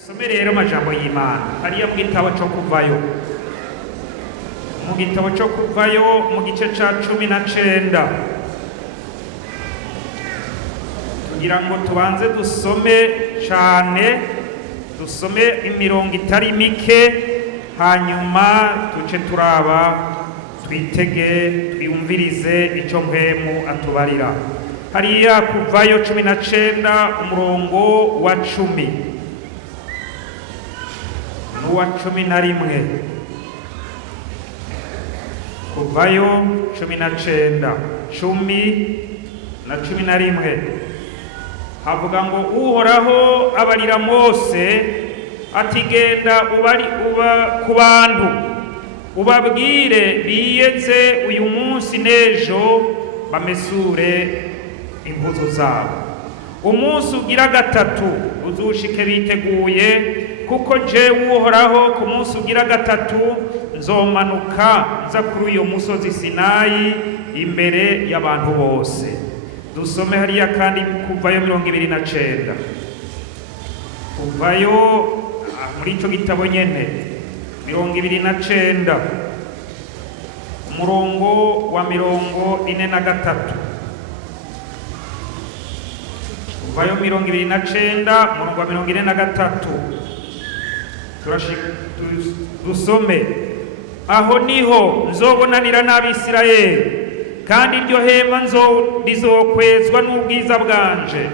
Some rero amajambo y'Imana hariya mu gitabo cyo kuvayo, mu gitabo cyo kuvayo mu gice ca 19 kugira ngo tubanze dusome cane, dusome imirongo itari mike, hanyuma tuce turaba twitege twiyumvirize ico mpemu atubarira. Hariya kuvayo 19 umurongo wa 10 n'uwa 11. Kuvayo 19 10 na 11 havuga ngo Uhoraho abarira Mose ati genda uba ku bantu ubabwire biyeze uyu munsi n'ejo bamesure impuzu zabo. Umunsi ugira gatatu uzushike biteguye, kuko jewe Uhoraho ku munsi ugira gatatu nzomanuka nza kuri uyo musozi Sinayi imbere y'abantu bose. Dusome hariya kandi Kuvayo 29. Kuvayo muri ico gitabo nyene 29 umurongo wa 43. Kuvayo 29 umurongo wa 43 dusome: aho niho nzobonanira n'Abisirayeli, kandi iryo hema rizokwezwa n'ubwiza bwanje.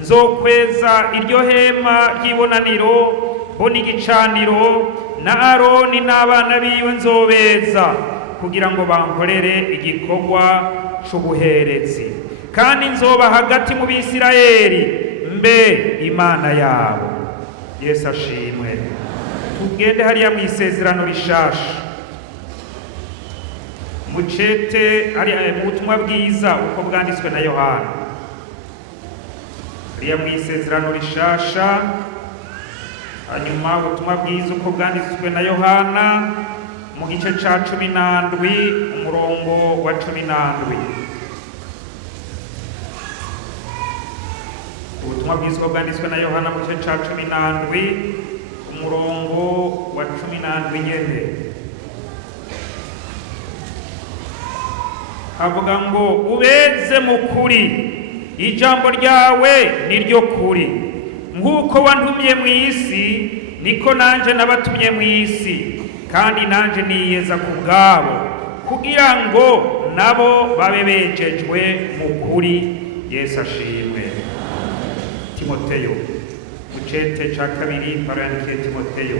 Nzokweza iryo hema ry'ibonaniro ho n'igicaniro, na Aroni n'abana biwe nzobeza, kugira ngo bankorere igikorwa c'ubuherezi. Kandi nzoba hagati mu Bisirayeli mbe Imana yabo. Yesu ashimwe. Tugende hariya mu isezerano rishasha, mucete hariya mu butumwa bwiza uko bwanditswe na Yohana. Hariya mu isezerano rishasha, hanyuma ubutumwa bwiza uko bwanditswe na Yohana mu gice ca 17 umurongo wa 17. Ubutumwa bwiza bwanditswe na Yohana mu gice ca 17 umurongo wa 17 nyene havuga ngo ubeze mu kuri, ijambo ryawe niryo kuri. Nk'uko wantumye mu isi niko nanje nabatumye mu isi, kandi nanje niyeza ku bwabo, kugira ngo nabo babe bejejwe mu kuri. Yesu ashimwe. Timoteyo mucete ca 2 Pawulo yandikiye Timoteyo,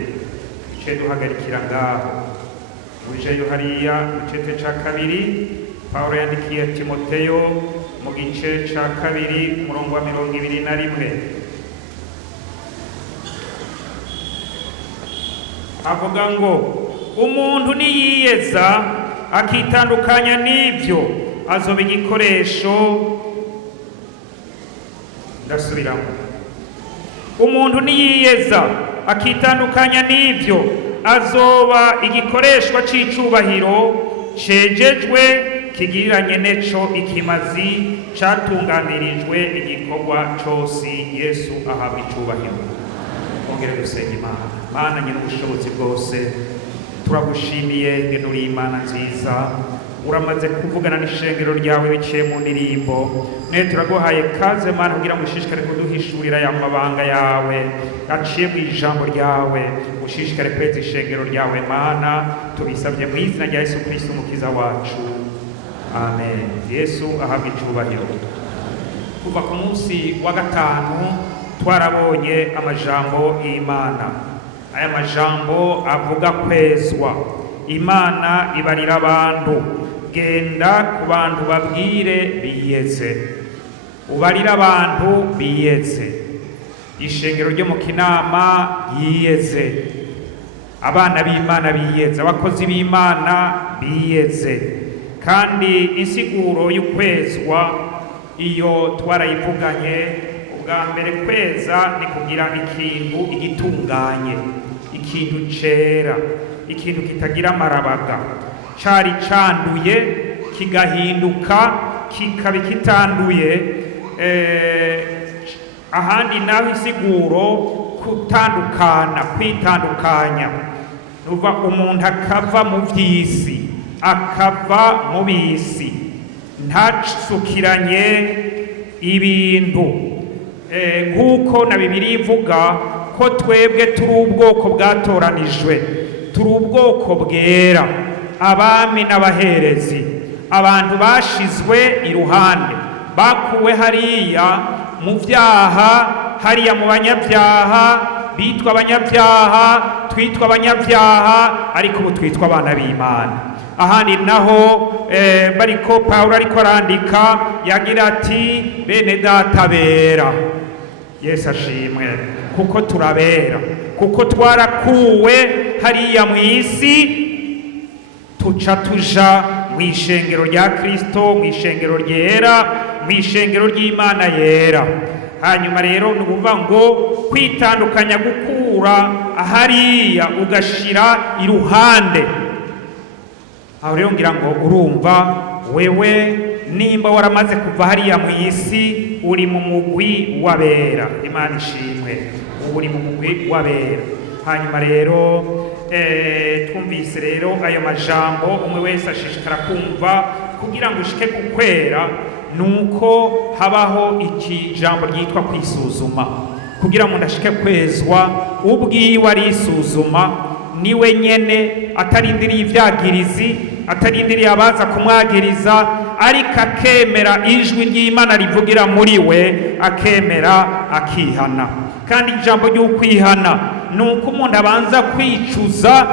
ice duhagarikira ngaho. Ujeyo hariya mucete ca 2 Pawulo yandikiye Timoteyo mu gice ca 2 umurongo wa 21. Avuga ngo umuntu niyiyeza akitandukanya n'ibyo azoba igikoresho. Ndasubiramo: umuntu niyiyeza akitandukanya n'ibyo azoba igikoreshwa c'icubahiro, cejejwe, kigiriranye neco ikimazi, catunganirijwe igikorwa cose. Yesu ahabwa icubahiro. Ongera dusenga Imana. Mana nyine ubushobozi bwose, turagushimiye ngene uri Imana nziza. Uramaze kuvugana n'ishengero ryawe biciye mu ndirimbo, ne turaguhaye kaze Mana kugira ngo ushishikare kuduhishurira ya mabanga yawe aciye mu ijambo ryawe. Ushishikare kweza ishengero ryawe Mana, tubisabye mu izina rya Yesu Kristo umukiza wacu, amen. Yesu ahabwa icubahiro. Kuva ku munsi wa gatanu twarabonye amajambo y'Imana. Aya majambo avuga kwezwa. Imana ibarira abantu, genda ku bantu babwire biyeze. Ubarira abantu biyeze. Ishengero ryo mu Kinama yiyeze, abana b'Imana biyeze, abakozi b'Imana biyeze. Kandi insiguro y'ukwezwa iyo twarayivuganye. Ubwa mbere kweza ni kugira ikintu igitunganye, ikintu cera, ikintu kitagira amarabaga, cari canduye kigahinduka kikaba kitanduye. Ahandi naho isiguro kwitandukanya nuva umuntu akava mu by'isi akava mu bisi ntasukiranye ibintu nk'uko na Bibiliya ivuga ko twebwe turi ubwoko bwatoranijwe, turi ubwoko bwera, abami n'abaherezi, abantu bashizwe iruhande, bakuwe hariya mu byaha, hariya mu banyabyaha, bitwa abanyabyaha, twitwa abanyabyaha, ariko ubu twitwa abana b'Imana. Ahandi naho bariko Pawulo ariko arandika yagira ati bene data bera, Yesu ashimwe, kuko turabera, kuko twarakuwe hariya mu isi tuca tuja mu ishengero rya Kristo, mu ishengero ryera, mu ishengero ry'Imana yera. Hanyuma rero ni ukuvuga ngo kwitandukanya, gukura hariya ugashira iruhande. Aho rero ngira ngo urumva wewe nimba waramaze kuva hariya mu isi uri mu mugwi w'abera, Imana ishimwe, uri mu mugwi w'abera. Hanyuma rero twumvise rero ayo majambo, umwe wese ashishikara kumva kugira ngo ushike ku kwera, nuko habaho iki jambo ryitwa kwisuzuma. Kugira ngo ndashike kwezwa ubwiwe arisuzuma niwe nyene, atarindiriye ivyagirizi, atarindiriye abaza kumwagiriza, ariko akemera ijwi ry'Imana rivugira muri we, akemera akihana. Kandi ijambo ry'ukwihana nuko umuntu abanza kwicuza,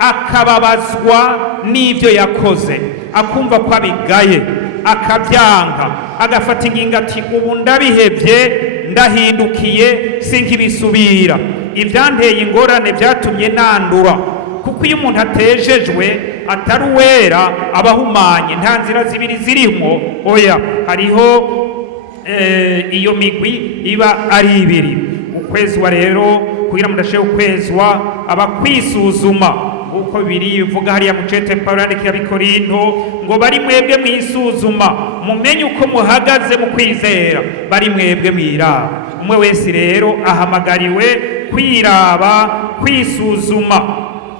akababazwa n'ivyo yakoze, akumva ko abigaye, akabyanka, agafata ingingo ati ubu ndabihevye, ndahindukiye, sinkibisubira. Ivyanteye ingorane vyatumye nandura, kuko iyo umuntu atejejwe atari uwera abahumanye, nta nzira zibiri zirimo, oya, hariho iyo migwi iba ari ibiri. Ukwezwa rero, kugira ngo ndashe ukwezwa aba kwisuzuma, uko Bibiliya ivuga hariya mu cete Pawulo yandikira Abikorinto ngo bari mwebwe mwisuzuma, mumenye uko muhagaze mu kwizera, bari mwebwe mwiraba. Umwe wese rero ahamagariwe kwiraba, kwisuzuma.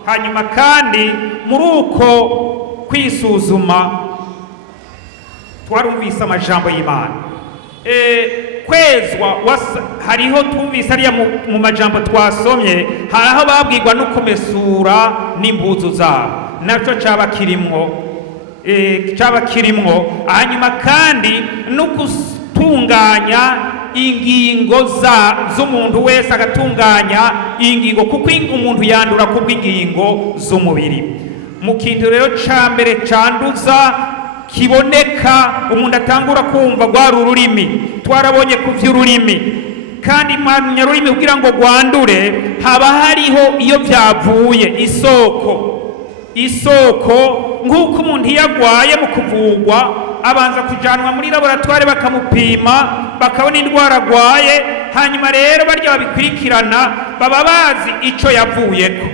Hanyuma kandi muri uko kwisuzuma twarumvise amajambo y'Imana. Kwezwa hariho twumvise hariya mu majambo twasomye, hari aho babwirwa no kumesura n'impuzu zabo, nacyo cyaba kirimwo. Hanyuma kandi no gutunganya ingingo z'umuntu wese, agatunganya ingingo, kuko umuntu yandura kubw'ingingo z'umubiri. Mu kintu rero ca mbere canduza kiboneka umuntu atangura kumva rwari ururimi. Twarabonye ku vy'ururimi, kandi nyarurimi kugira ngo rwandure haba hariho iyo vyavuye isoko nk'uko umuntu iyo agwaye mu kuvugwa abanza kujanwa muri laboratware bakamupima, bakabona indwara agwaye, hanyuma rero barya babikurikirana baba bazi ico yavuyeko.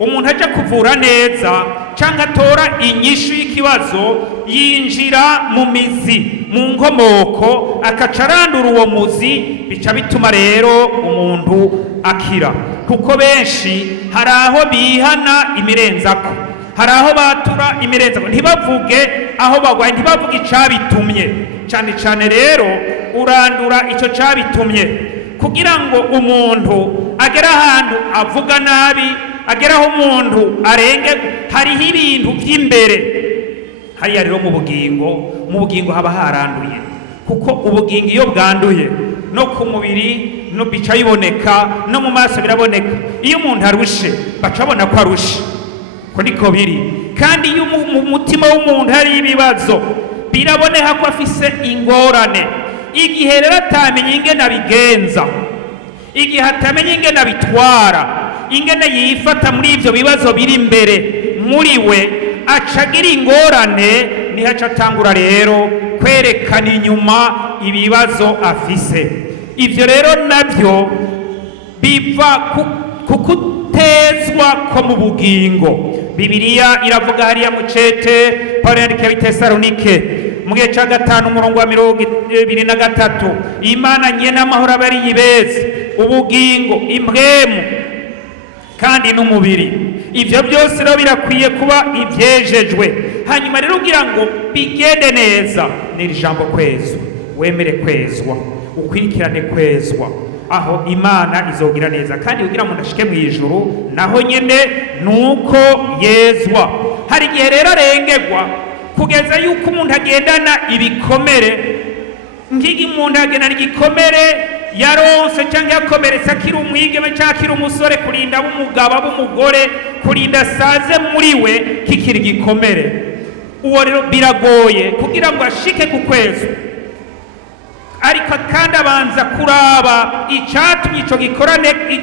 Umuntu aja kuvura neza canke atora inyishu y'ikibazo, yinjira mu mizi, mu nkomoko, akaca arandura uwo muzi, bica bituma rero umuntu akira. Kuko benshi hari aho bihana imirenzako, hari aho batura imirenzako, ntibavuge aho bagwaye, ntibavuge icabitumye. Cane cane rero urandura ico cabitumye, kugira ngo umuntu agera ahantu avuga nabi, ageraho umuntu arenge. Hariho ibintu vy'imbere hariya rero mu bugingo haba haranduye, kuko ubugingo iyo bwanduye no ku mubiri no bica biboneka, no mu maso biraboneka. Iyo umuntu arushe baca babona ko arushe, ko niko biri. Kandi iyo mu mutima w'umuntu hari ibibazo, biraboneka ko afise ingorane. Igihe rero atamenye ingene abigenza, igihe atamenye ingene abitwara, ingene yifata muri ivyo bibazo biri imbere muri we, acagira ingorane, niho aca atangura rero kwerekana inyuma ibibazo afise. Ivyo rero navyo biva ku kutezwa ko mu bugingo. Bibiliya iravuga hariya mu cete Pawulo yandikiye Abitesalonike mu gihe ca 5 umurongo wa 23, Imana nyene amahoro abari yibeze ubugingo, impwemu kandi n'umubiri. Ibyo byose rero birakwiye kuba ibyejejwe. Hanyuma rero ugira ngo bigende neza n'iri jambo kwezwa. Wemere kwezwa, ukwirikirane kwezwa, aho Imana izogira neza. Kandi kugira ngo ndashike mu ijuru naho nyene nuko yezwa. Hari igihe rero arengerwa kugeza yuko umuntu agendana ibikomere, ngigi umuntu agendana igikomere yaronse cyangwa yakomeretse akiri umwigeme cyangwa akiri umusore, kurinda ab'umugabo ab'umugore, kurinda asaze muri we kikiri igikomere. Uwo rero biragoye kugira ngo ashike ku kwezwa, ariko kandi abanza kuraba icyatumye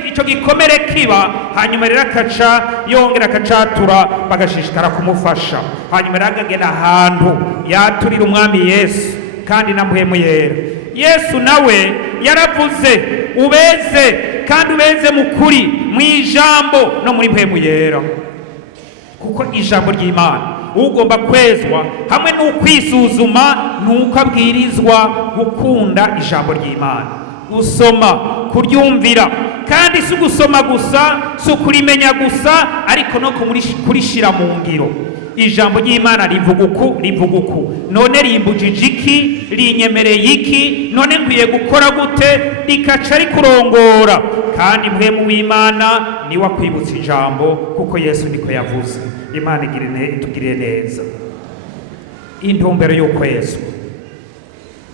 icyo gikomere kiba, hanyuma rero akaca yongera akacatura, bagashishikara kumufasha. Hanyuma rero akagenda ahantu yaturira umwami Yesu kandi na mpwemu yera. Yesu nawe yaravuze ubeze kandi ubeze mu kuri, mu ijambo no muri mpwemu yera, kuko ijambo ry'Imana ugomba kwezwa hamwe n'ukwisuzuma nuko abwirizwa gukunda ijambo ry'Imana, gusoma, kuryumvira, kandi si ugusoma gusa, si ukurimenya gusa, ariko no kurishira mu ngiro. Ijambo ry'Imana rivuga uku, none rimbujije iki, rinyemereye iki, none nkwiye gukora gute, rikaca rikurongora. Kandi mpwemu w'Imana niwe akwibutsa ijambo, kuko Yesu niko yavuze. Imana itugirire neza. Intumbero y'ukwezwa,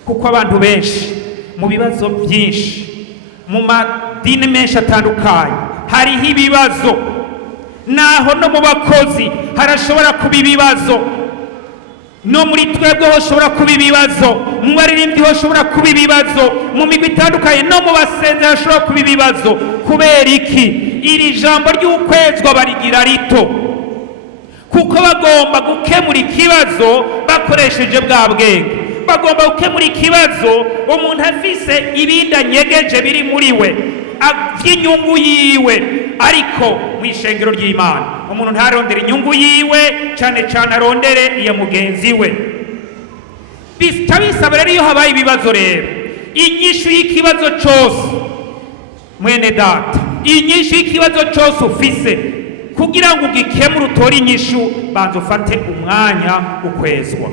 kuko abantu benshi mu bibazo byinshi, mu madini menshi atandukanye hariho ibibazo, naho no mu bakozi harashobora kuba ibibazo, no muri twebwe hoshobora kuba ibibazo, mu baririmbyi hoshobora kuba ibibazo, mu migwi itandukanye no mu basenzi hashobora kuba ibibazo. Kubera iki? Iri jambo ry'ukwezwa barigira rito, kuko bagomba gukemura ikibazo bakoresheje bwa bwenge. Bagomba gukemura ikibazo umuntu afise ibindi anyegeje biri muri we by'inyungu yiwe, ariko mu ishengero ry'Imana umuntu ntarondere inyungu yiwe, cyane cyane arondere iya mugenzi we. Bisaba rero iyo habaye ibibazo, rero inyishu y'ikibazo cyose, mwene data, inyishu y'ikibazo cyose ufise, kugira ngo ugikemure utore inyishu, banza ufate umwanya ukwezwa.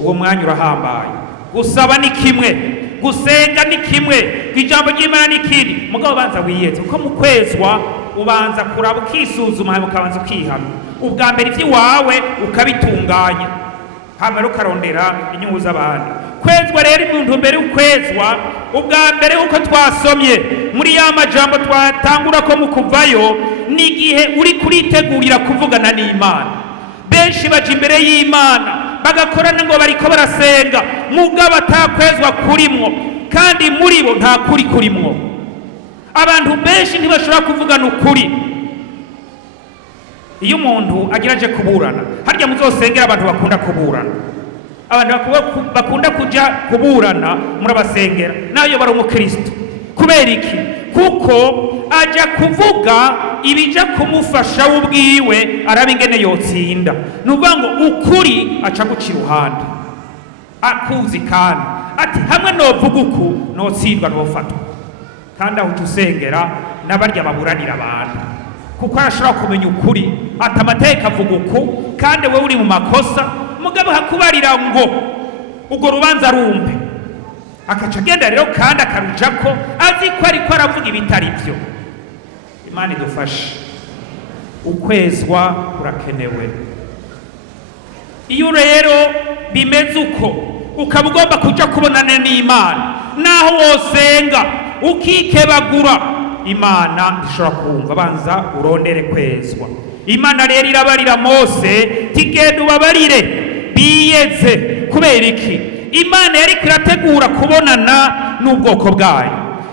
Uwo mwanya urahambaye. Gusaba ni kimwe, gusenga ni kimwe, ijambo ry'Imana ni kindi, mugabo banza wiyeze, kuko mu kwezwa ubanza kuraba ukisuzuma, hanyuma ukabanza ukihana. Ubwa mbere iby'iwawe ukabitunganya, hanyuma ukarondera inyungu z'abandi. Kwezwa rero umuntu mbere ukwezwa, ubwa mbere uko twasomye muri ya majambo twatangura ko mu kuvayo, ni igihe uri kuritegurira kuvugana n'Imana. Benshi baje imbere y'Imana bagakorana ngo bariko barasenga, mugabo atakwezwa kurimwo, kandi muri bo nta kuri kurimwo. Abantu benshi ntibashobora kuvugana ukuri. Iyo umuntu ageraje kuburana, harya muzosengera abantu bakunda kuburana, abantu bakunda kuja kuburana murabasengera, nayo bari umukristo. Kubera iki? Kuko aja kuvuga ibija kumufasha ubwiwe, araba ingene yotsinda. Nuvuga ngo ukuri aca guca iruhande, akuzi kandi ati hamwe novuga uku notsindwa nofatwa. Kandi aho tusengera n'abarya baburanira abantu, kuko arashobora kumenya ukuri, ati amateka avuga uku, kandi we uri mu makosa, mugabo hakubarira ngo ubwo rubanza rumbe, akaca agenda rero kandi akaruja ko azi ko ariko aravuga ibitari byo. Imana idufashe. Ukwezwa kurakenewe. Iyo rero bimeze uko, ukaba ugomba kuja kubonana n'Imana, naho wosenga ukikebagura, Imana ishobora kumva. Banza urondere kwezwa. Imana rero irabarira Mose, tigenda ubabarire biyeze. Kubera iki? Imana yari kirategura kubonana n'ubwoko bwayo.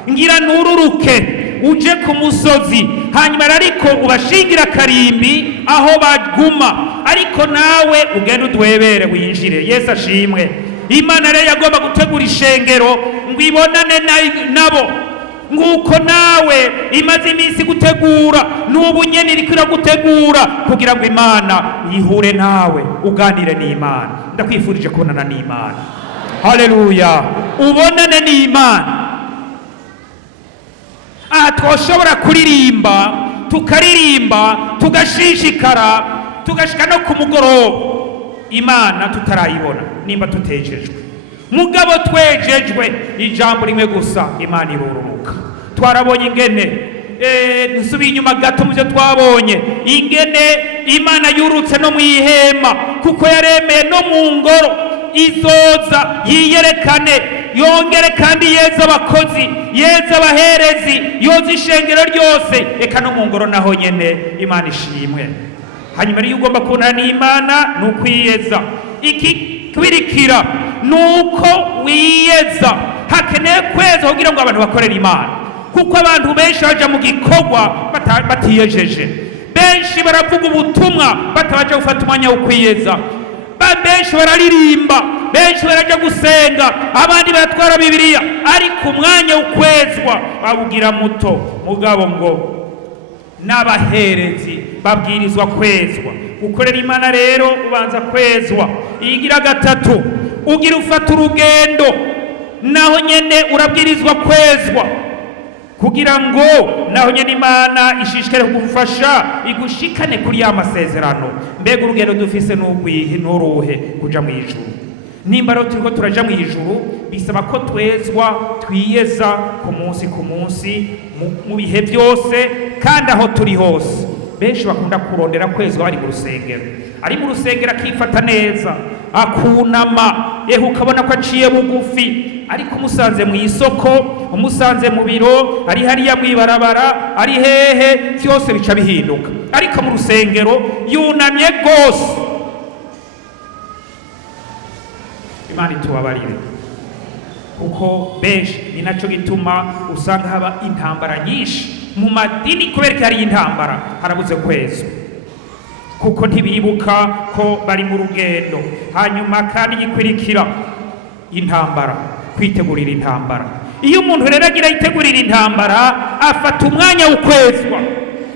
Ngira nururuke uje ku musozi, hanyuma ariko ubashingira karimbi aho baguma, ariko nawe ugenda udwebere winjire. Yesu ashimwe. Imana rero yagomba gutegura ishengero ngo ibonane nabo, nguko nawe imaze iminsi gutegura, n'ubu nyene iriko iragutegura kugira ngo Imana yihure nawe, uganire n'Imana. Ndakwifurije kubonana n'Imana. Haleluya. Ubonane n'Imana. aha twoshobora kuririmba tukaririmba tugashishikara tugashika no ku mugoroba imana tutarayibona nimba tutejejwe. Mugabo twejejwe ijambo rimwe gusa imana irururuka. Twarabonye ingene dusubiye inyuma gato mu byo twabonye ingene imana yurutse no mu ihema, kuko yaremeye no mu ngoro izoza yiyerekane yongere kandi yeza abakozi yeza abaherezi yoza ishengero ryose, eka no mu ngoro naho nyene imana ishimwe. Hanyuma rero ugomba kubonana n'imana ni ukwiyeza. Ikibirikira ni uko wiyeza. Hakeneye kweza kugira ngo abantu bakorere imana, kuko abantu benshi baja mu gikorwa batiyejeje. Benshi baravuga ubutumwa batabaje gufata umwanya wo kwiyeza. Benshi bararirimba, benshi baraja gusenga, abandi baratwara Bibiliya, ariko umwanya wo kwezwa bawugira muto. Mugabo ngo n'abaherezi babwirizwa kwezwa. Gukorera imana rero ubanza kwezwa. Iyigira gatatu, ugira ufata urugendo, naho nyene urabwirizwa kwezwa, kugira ngo naho nyene imana ishishikare kugufasha igushikane kuri ya masezerano. Mbega urugendo dufise n'ugwihe n'uruhe kuja mu ijuru. Nimba rero turiko turaja mu ijuru, bisaba ko twezwa, twiyeza ku munsi mu bihe byose kandi aho turi hose. Benshi bakunda kurondera kwezwa bari mu rusengero, ari mu rusengero akifata neza akunama, ukabona ko aciye bugufi, ariko umusanze mu isoko, umusanze mu biro, ari hariya mwibarabara, ari hehe, byose bica bihinduka. Ariko mu rusengero yunamye gose. Imana itubabarire, kuko benshi ni naco gituma usanga haba intambara nyinshi mu madini, kubera ko hari intambara, harabuze kwezwa, kuko ntibibuka ko bari mu rugendo. Hanyuma kandi gikwirikira intambara, kwitegurira intambara. Iyo umuntu rero agira yitegurira intambara, afata umwanya wo kwezwa.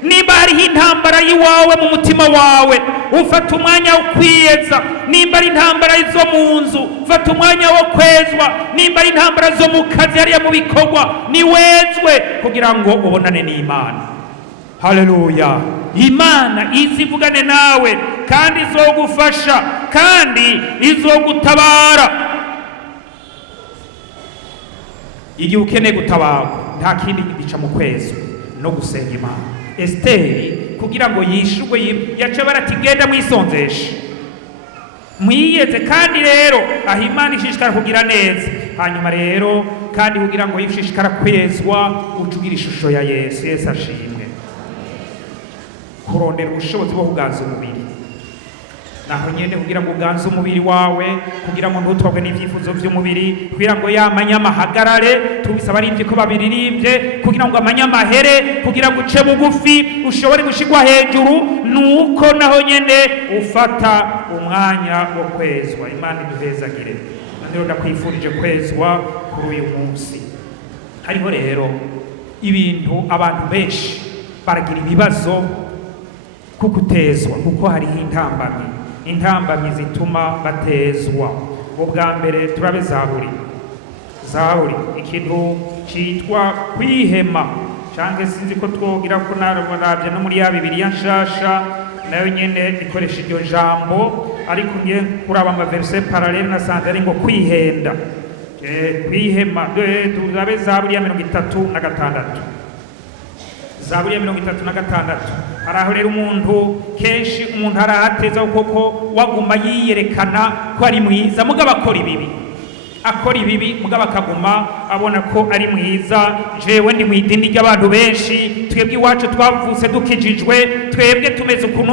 Nimba hariho intambara yiwawe mu mutima wawe, ufata umwanya wo kwiyeza. Nimba ari intambara zo mu nzu, ufata umwanya wo kwezwa. Nimba ari intambara zo mu kazi hariya mu bikorwa, niwezwe kugira ngo ubonane n'Imana. Haleluya! Imana izivugane nawe kandi izogufasha kandi izogutabara. Igihe ukeneye gutabarwa, nta kindi gica mu kwezwa no gusenga Imana. Esiteri kugira ngo yishurwe yaca barati genda mwisonzeshe, mwiyeze, kandi rero aho Imana ishishikara kugira neza. Hanyuma rero kandi kugira ngo yishishikara kwezwa, ucugira ishusho ya Yesu. Yesu ashimwe. Kurondera ubushobozi bwo kuganza umubiri, naho nyene kugira ngo uganze umubiri wawe, kugira ngo ntutwabwe n'ivyifuzo vy'umubiri, kugira ngo yamanyama hagarare. Tubisaba ari ko babiririmbye, kugira ngo amanyamahere, kugira ngo uce bugufi ushobore gushigwa hejuru, nuko naho nyene ufata umwanya wo kwezwa. Imana iduhezagire. Rero ndakwifurije kwezwa kuri uyu munsi. Hariho rero ibintu abantu benshi baragira ibibazo kukutezwa, kuko hariho intambamyi zituma batezwa. Ubwa mbere turabe Zaburi, ikintu citwa kwihema, canke sinzi ko twogira ko narabye no muri ya Bibiliya nshasha nayo nyene ikoresha iryo jambo, ariko ngiye kuraba ama verset parallel nasanze ari ngo kwihenda. Kwihema, turabe Zaburi ya 36. Zaburi ya 36. Haraho rero umuntu kenshi arahateza kuko waguma yiyerekana ko ari mwiza, mugabo akora ibibi mugabo akaguma abona ko ari mwiza. Jewe ndi mwidini ry'abantu benshi, twebwe iwacu twavutse dukijijwe, twebwe tumeze uku.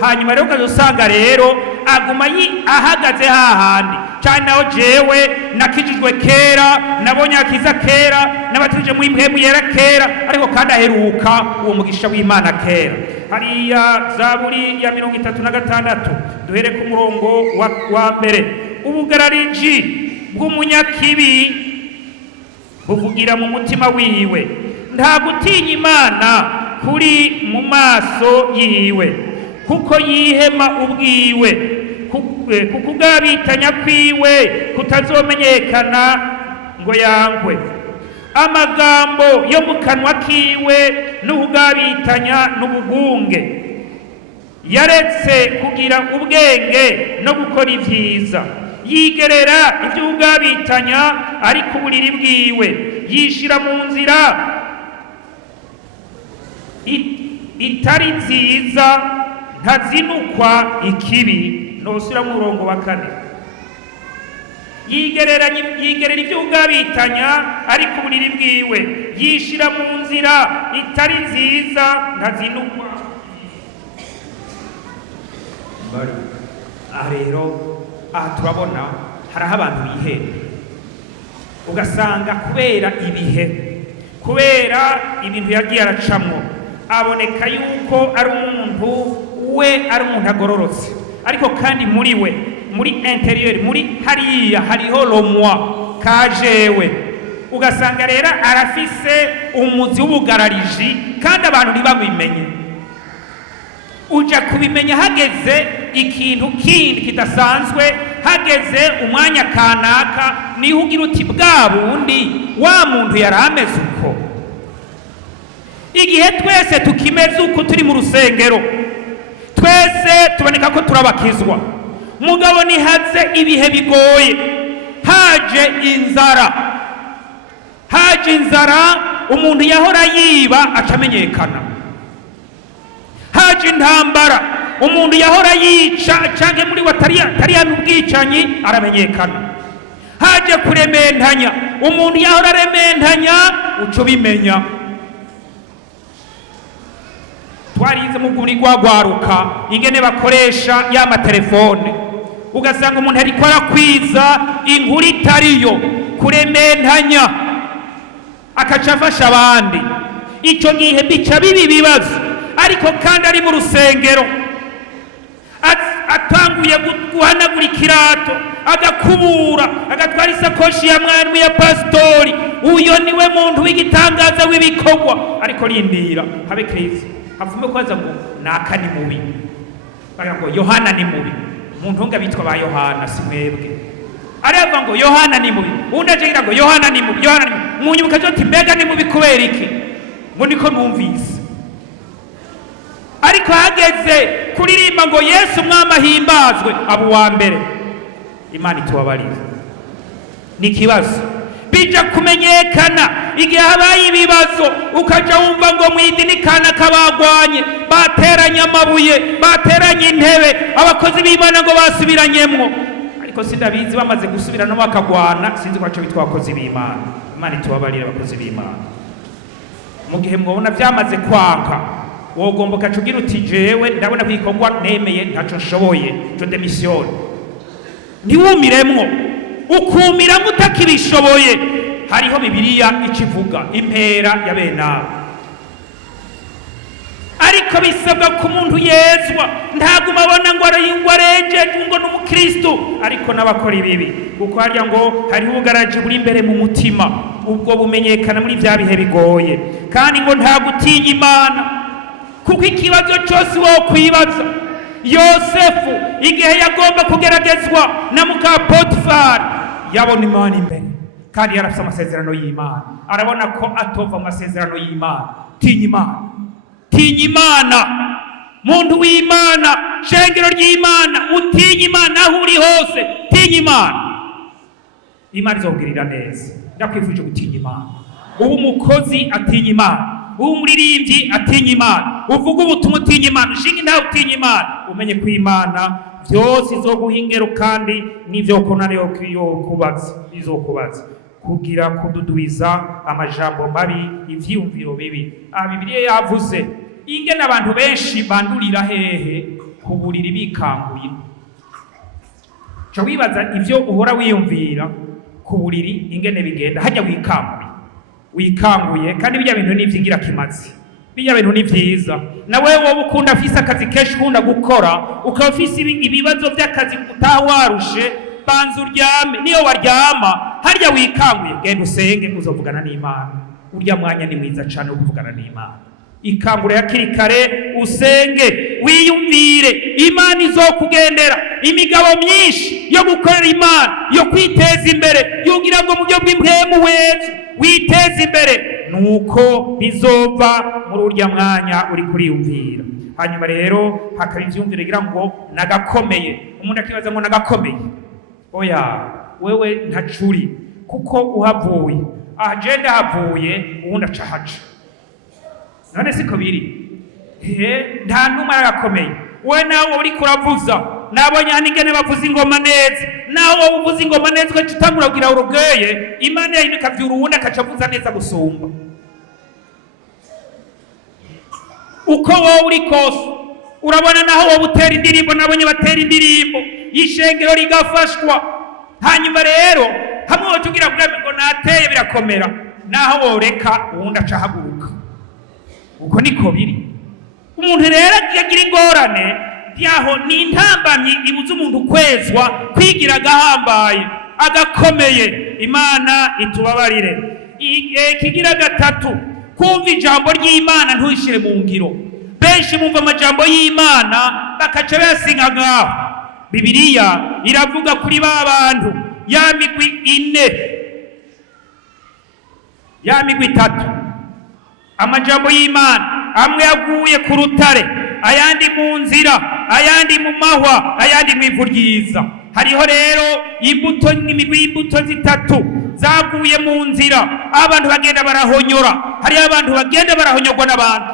Hanyuma rero ukazusanga rero aguma ahagaze hahandi. Cyane naho jewe nakijijwe kera, nabonye akiza kera, nabatije mu impemu yera kera, ariko kandi aheruka uwo mugisha w'Imana kera. Hariya Zaburi ya 36, duhere ku murongo wa mbere. Ubugarariji bw'umunyakibi buvugira mu mutima wiwe, nta gutinya Imana kuri mu maso yiwe, kuko yihema ubwiwe, kukugabitanya kwiwe kutazomenyekana ngo yankwe. amagambo yo mu kanwa kiwe n'ubugabitanya n'ubugunge. Yaretse kugira ubwenge no gukora ibyiza, yigerera iby'ubugabitanya ari ku buriri bwiwe, yishira mu nzira itari nziza, ntazinukwa ikibi. Nosura mu murongo wa 4. yigerera iby'ubugabitanya ari ku buriri bwiwe, yishira mu nzira itari nziza, ntazinukwa. Rero aha turabona hariho abantu bihenda, ugasanga kubera ibihe, kubera ibintu yagiye aracamwo, aboneka yuko ari umuntu agororotse, ariko kandi muri we, muri interieur, muri hariya hariho lomwa kajewe. Ugasanga rero arafise umuzi w'ubugarariji kandi abantu ntibabimenye. Uja kubimenya hageze ikintu kindi kidasanzwe, hageze umwanya kanaka, niho ugira uti bwa bundi wa muntu yari ameze uko. Igihe twese tukimeze uko turi mu rusengero, twese tuboneka ko turabakizwa. Mugabo nihaze ibihe bigoye, haje inzara, umuntu yahora yiba acamenyekana. Haje intambara, umuntu yahora yica canke muri watariya n'ubwicanyi aramenyekana. Haje kurementanya, umuntu yahora rementanya uco bimenya. Twarize mu guri gwagwaruka ingene bakoresha ya matelefone, ugasanga umuntu ariko arakwiza inkuru itariyo, kurementanya akaca afasha abandi. Ico gihe bica bibi bibazo, ariko kandi ari mu rusengero atanguye guhanagura ikirato, agakubura, agatwara isakoshi ya mwarimu ya pasitori. Uyo niwe muntu w'igitangaza w'ibikorwa. Ariko rindira habe kristo havume kwaza ngo naka ni mubi, bagira ngo Yohana ni mubi. Umuntu nga bitwa ba Yohana simwebwe, areva ngo Yohana ni mubi, undi agira ngo Yohana ni mubi, Yohana ni mubi. Munyibuka cyo timbega ni mubi kubera iki? Ngo niko numvise. Ariko hageze kuririmba ngo Yesu umwami ahimbazwe, abo wa mbere. Imana itubabarire. Ni kibazo bija kumenyekana igihe habaye ibibazo, ukaja wumva ngo mwidini kana kabagwanye, bateranye amabuye, bateranye intebe, abakozi b'Imana ngo basubiranyemwo. Ariko sindabizi bamaze gusubira no bakagwana, sinzi kwaco bitwa abakozi b'Imana. Imana itubabarire abakozi b'Imana. Mu gihe mwabona byamaze kwaka, wogomba kacugira uti jewe ndabona kwikorwa nemeye ntaco nshoboye, jo demission. Ntiwumiremwo, ukumira mutakibishoboye. Hariho Bibiliya ikivuga impera ya benabo, ariko bisabwa ku muntu yezwa. Ntaguma abona ngo areje ngo n'umukristo, ariko n'abakora ibibi, kuko harya ngo hariho ubugaraji buri imbere mu mutima, ubwo bumenyekana muri vya bihe bigoye. Kandi ngo nta gutinya Imana, kuko ikibazo cyose wo kwibaza. Yosefu igihe yagomba kugeragezwa na muka Potifari, yabona Imana imbere, kandi yarafise amasezerano y'Imana. Arabona ko atova mu masezerano y'Imana. Tinya Imana, tinya Imana, muntu w'Imana, shengero ry'Imana, utinya Imana aho uri hose. Tinya Imana, Imana izobwirira neza. Ndakwifuje gutinya Imana. Ubu umukozi atinya Imana, umuririmbyi atinya Imana, uvuga ubutumwa utinya Imana, shinga ntawe utinya Imana, umenye ko Imana byose izoguha ingero, kandi n'ivyo konane izokubaza kugira kududubiza amajambo mabi, ivyiyumviro bibi. Bibiliya yavuze ingene abantu benshi bandurira hehe? Ku buriri bikanguye. Ca wibaza ivyo uhora wiyumvira ku buriri ingene bigenda, hajya wikanguye kandi bijya bintu n'ivyigira kimazi, bijya bintu ni vyiza. Nawe wowe ukunda afise akazi kenshi ukunda gukora, ukaba ufise ibibazo by'akazi utawarushe, banza uryame. Niyo waryama harya wikanguye, genda usenge, uzovugana n'Imana. Urya mwanya ni mwiza cyane wo kuvugana n'Imana. Ikangure hakiri kare, usenge, wiyumvire. Imana izokugendera imigabo myinshi yo gukorera Imana, yo kwiteza imbere, yugira ngo mu byo bw'impwemu weza witeze imbere, nuko bizova muri urya mwanya uri kuriyumvira. Hanyuma rero hakaba ivyumviro bigira ngo nagakomeye. Umuntu akibaza ngo nagakomeye, oya, wewe ntacuri, kuko uhavuye aje ndahavuye ubundi aca haca. None siko biri? Nta numwe aragakomeye. We nawe uri kuravuza, nabonye hano ingene bavuza ingoma neza, nawe wowe uvuza ingoma neza ugaca utangura kugira urogeye, Imana yahinduka vyura uwundi akaca avuza neza gusumba. Uko wowe uri kose urabona naho wowe utera indirimbo, nabonye batera indirimbo y'ishengero rigafashwa. Hanyuma rero hamwe wotugira ngo nateye birakomera, naho woreka uwundi aca ahaguruka. Uko niko biri. Umuntu rero yagira ingorane byaho ni intambamyi ibuza umuntu kwezwa, kwigira agahambaye agakomeye. Imana itubabarire. Kigira gatatu, kumva ijambo ry'Imana ntuyishire mu ngiro. Benshi bumva amajambo y'Imana bakaca bayasinga ngaho. Bibiliya iravuga kuri ba bantu ya migwi ine, ya migwi itatu. Amajambo y'Imana amwe yaguye ku rutare, ayandi mu nzira, ayandi mu mahwa, ayandi mu ivu ryiza. Hariho rero imbuto n'imigwi y'imbuto zitatu zaguye mu nzira, abantu bagenda barahonyora. Hariho abantu bagenda barahonyorwa n'abantu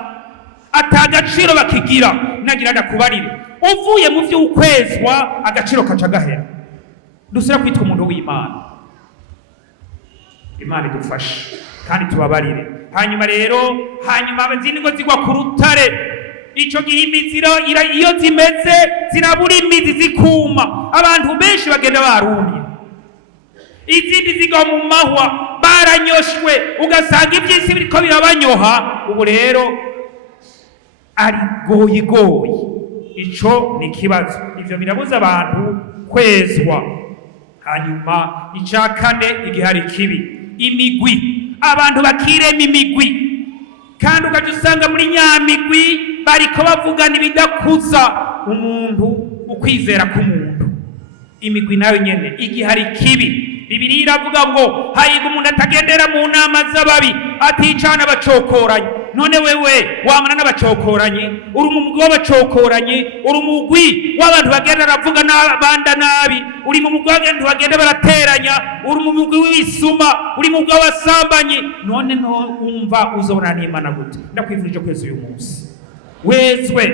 atagaciro bakigira. Nagira ndakubarire, uvuye mu vy'ukwezwa agaciro kaca gahera. Dusira kwitwa umuntu w'Imana. Imana idufashe kandi tubabarire. Hanyuma rero, izindi ngo zigwa ku rutare. Ico gihe imiziro iyo zimeze zirabura imizi zikuma, abantu benshi bagenda barumye. Izindi zigwa mu mahwa, baranyoshwe, ugasanga ivy'isi biriko birabanyoha. Ubu rero ari goyigoyi. Ico ni kibazo. Ivyo birabuza abantu kwezwa. Hanyuma ica kane, igihari kibi, imigwi. Abantu bakirema imigwi, kandi ugaca usanga muri nyamigwi bariko bavugana ibidakuza umuntu, ukwizera k'umuntu. Imigwi nayo nyene igihari kibi. Bibiliya iravuga ngo hayiga umuntu atagendera mu nama z'ababi, aticana abacokoranye. None wewe wamana n'abacokoranye, uri umugwi w'abacokoranye, uri umugwi w'abantu bagenda baravuga n'abanda nabi, uri mu mugwi w'abantu bagenda barateranya, uri mu mugwi w'ibisuma, uri mu mugwi w'abasambanyi. None no umva uzobona n'Imana gute? Ndakwifurije kweza uyu munsi wezwe.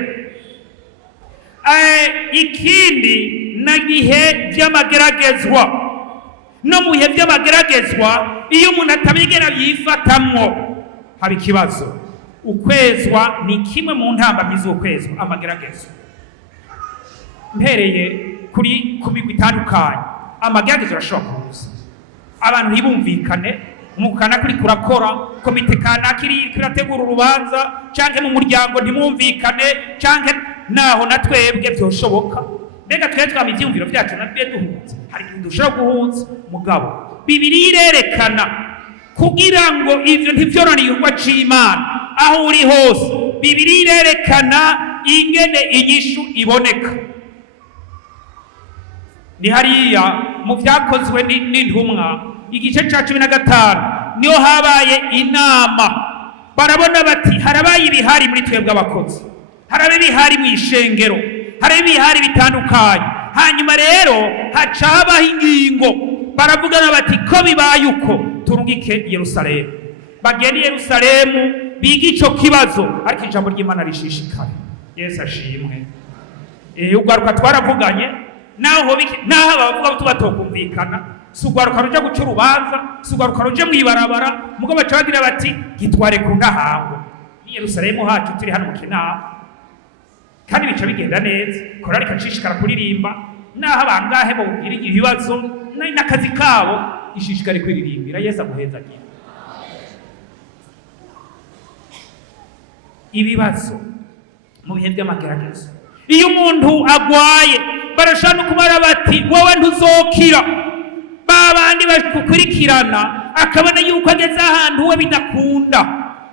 Ikindi na gihe vy'amageragezwa. No mu bihe vy'amageragezwa, iyo umuntu atabigera yifatamwo, haba ikibazo. Ukwezwa ni kimwe mu ntambamyi z'ukwezwa, amageragezwa. Mpereye ku migwi itandukanye, amageragezwa arashobora kuza. Abantu ntibumvikane, umukana kuri kurakora, komite kanaka iri kirategura urubanza, canke mu muryango ntimwumvikane, canke naho na twebwe vyoshoboka. Mbega twebwe twama ivyumviro vyacu natwe duhuza. Hari igihe dushobora guhuza mugabo. Bibiliya irerekana kugira ngo ivyo ntivyoranirwa c'Imana aho uri hose. Bibiliya irerekana ingene inyishu iboneka. Ni hariya mu vyakozwe n'intumwa igice ca 15 niho habaye inama. Barabona bati harabaye ibihari muri twebwe abakozi, harabe ibihari mw'ishengero, harabe ibihari bitandukanye. Hanyuma rero haca habaho ingingo, baravugana bati ko bibaye uko turungike Yerusalemu. Bagenda Yerusalemu biga ico kibazo, ariko ijambo ry'Imana rishishikara. Yesu ashimwe. Ugwaruka twaravuganye naho abavuga tubatokumvikana, si ugwaruka ruja guca urubanza, si ugwaruka ruje mw'ibarabara, mugo baca bagira bati gitware ku ndahango. Ni Yerusalemu hacu turi hano mu Kinama, kandi bica bigenda neza. Korari ikashishikara kuririmba, naho abangahe bogira ibibazo n'akazi kabo, ishishikare kuririmbira. Yesu amuhezagire. Ibibazo mu bihe by'amagerageza, iyo umuntu agwaye barashaka kumara bati wowe ntuzokira. Babandi bakukurikirana akabona yuko ageze ahantu we bidakunda,